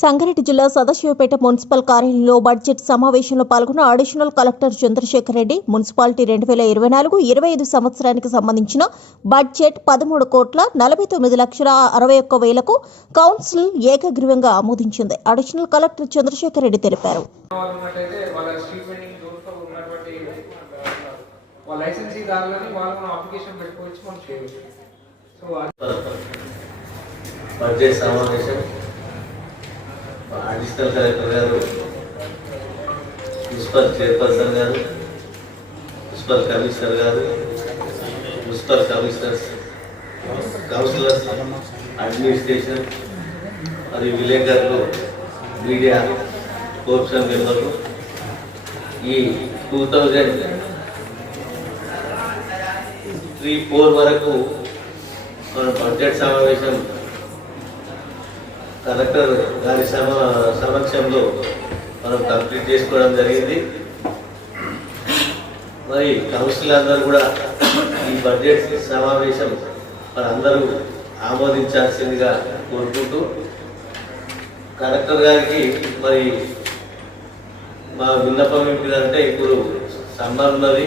సంగారెడ్డి జిల్లా సదాశివపేట మున్సిపల్ కార్యాలయంలో బడ్జెట్ సమావేశంలో పాల్గొన్న additional collector Chandrashekar Reddy municipality రెండు వేల ఇరవై నాలుగు ఇరవై ఐదు సంవత్సరానికి సంబంధించిన బడ్జెట్ పదమూడు కోట్ల నలభై తొమ్మిది లక్షల అరవై ఒక్క వేలకు కౌన్సిల్ ఏకగ్రీవంగా ఆమోదించింది. అడిషనల్ కలెక్టర్ చంద్రశేఖర్ రెడ్డి తెలిపారు. బడ్జెట్ సమావేశం అడిషనల్ కలెక్టర్ గారు మున్సిపల్ చైర్పర్సన్ గారు మున్సిపల్ కమిషనర్ గారు మున్సిపల్ కమిషనర్స్ కౌన్సిలర్స్ అడ్మినిస్ట్రేషన్ మరియు విలేకరులు మీడియా కోర్పొరేషన్ మెంబర్లు. ఈ టూ థౌజండ్ త్రీ ఫోర్ వరకు మన బడ్జెట్ సమావేశం కలెక్టర్ గారి సమ సమక్షంలో మనం కంప్లీట్ చేసుకోవడం జరిగింది. మరి కౌన్సిల్ అందరూ కూడా ఈ బడ్జెట్ సమావేశం మరి అందరూ ఆమోదించాల్సిందిగా కోరుకుంటూ కలెక్టర్ గారికి మరి మా విన్నపం ఏంటిదంటే ఇప్పుడు సమ్మర్ ఉన్నది.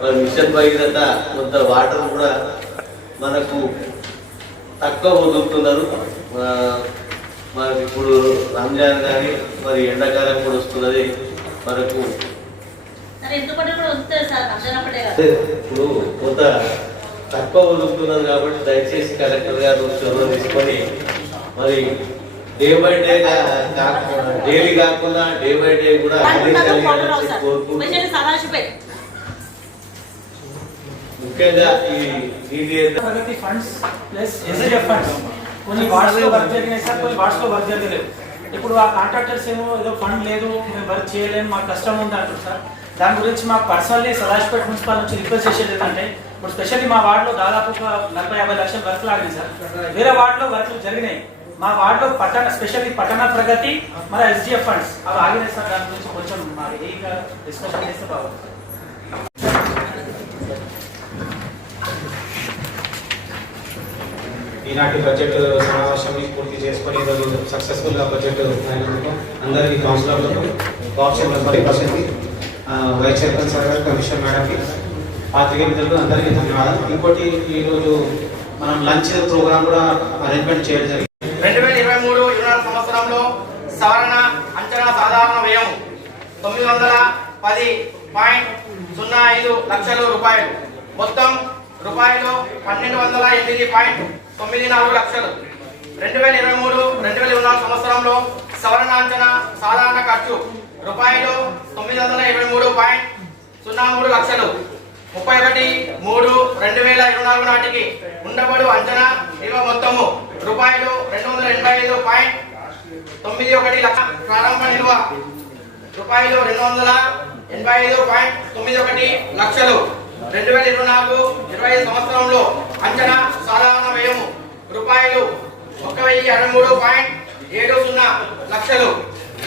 మరి మిషన్ భగీరథ కొంత వాటర్ కూడా మనకు తక్కువ వదులుతున్నారు. మనకి ఇప్పుడు రంజాన్ కానీ మరి ఎండాకాలం కూడా వస్తున్నది మనకు. ఇప్పుడు కొంత తక్కువ వదులుతున్నారు కాబట్టి దయచేసి కలెక్టర్ గారు చొరవ తీసుకొని మరి డే బై డే డైలీ కాకుండా డే బై డే కూడా ముఖ్యంగా ఈ ఫండ్స్ ప్లస్ ఫండ్స్ కొన్ని వార్డ్స్ వర్క్ జరిగినాయి సార్ కొన్ని వార్డ్స్ వర్క్ జరగలేదు. ఇప్పుడు ఆ కాంట్రాక్టర్స్ ఏమో ఏదో ఫండ్ లేదు మేము వర్క్ చేయలేము మాకు కష్టం ఉంది అంటారు సార్. దాని గురించి మాకు పర్సనల్లీ సదాశివపేట మున్సిపల్ నుంచి రిక్వెస్ట్ చేసేది ఏంటంటే ఇప్పుడు స్పెషల్లీ మా వార్డులో దాదాపు ఒక నలభై యాభై లక్షల వర్క్లు ఆగినాయి సార్. వేరే వార్డులో వర్క్లు జరిగినాయి. మా వార్డులో పట్టణ స్పెషల్లీ పట్టణ ప్రగతి మన ఎస్డిఎఫ్ ఫండ్స్ అవి ఆగినాయి సార్. దాని గురించి కొంచెం మా ఏగా డిస్కషన్ చేస్తే బాగుంది ఈనాటి బడ్జెట్ సమావేశాన్ని పూర్తి చేసుకొని ఈరోజు సక్సెస్ఫుల్గా బడ్జెట్ అందరికీ కౌన్సిలర్లకు కౌన్సిల్ మెంబర్ పరిస్థితి వైస్ చైర్మన్ సార్ గారు కమిషనర్ మేడంకి పాత్రికేయ మిత్రులకు అందరికీ ధన్యవాదాలు. ఇంకోటి ఈరోజు మనం లంచ్ ప్రోగ్రామ్ కూడా అరేంజ్మెంట్ చేయడం జరిగింది. రెండు వేల ఇరవై మూడు ఇరవై నాలుగు సంవత్సరంలో సవరణ అంచనా సాధారణ వ్యయం తొమ్మిది వందల పది పాయింట్ సున్నా ఐదు లక్షల రూపాయలు. మొత్తం రూపాయలు పన్నెండు వందల ఎనిమిది పాయింట్ తొమ్మిది నాలుగు లక్షలు. రెండు వేల ఇరవై మూడు రెండు వేల ఇరవై నాలుగు సంవత్సరంలో సవరణ అంచనా సాధారణ ఖర్చు రూపాయలు తొమ్మిది వందల ఇరవై మూడు పాయింట్ సున్నా మూడు లక్షలు. ముప్పై ఒకటి మూడు రెండు వేల ఇరవై నాలుగు నాటికి ఉండబడు అంచనా నిల్వ మొత్తము రూపాయలు రెండు వందల ఎనభై ఐదు పాయింట్ తొమ్మిది ఒకటి లక్ష ప్రారంభ నిల్వ. రూపాయలు రెండు వందల ఎనభై ఐదు పాయింట్ తొమ్మిది ఒకటి లక్షలు. రెండు వేల ఇరవై నాలుగు ఇరవై ఐదు సంవత్సరంలో అంచనా సాధారణ వ్యయము రూపాయలు ఒక వెయ్యి అరవై మూడు పాయింట్ ఏడు సున్నా లక్షలు.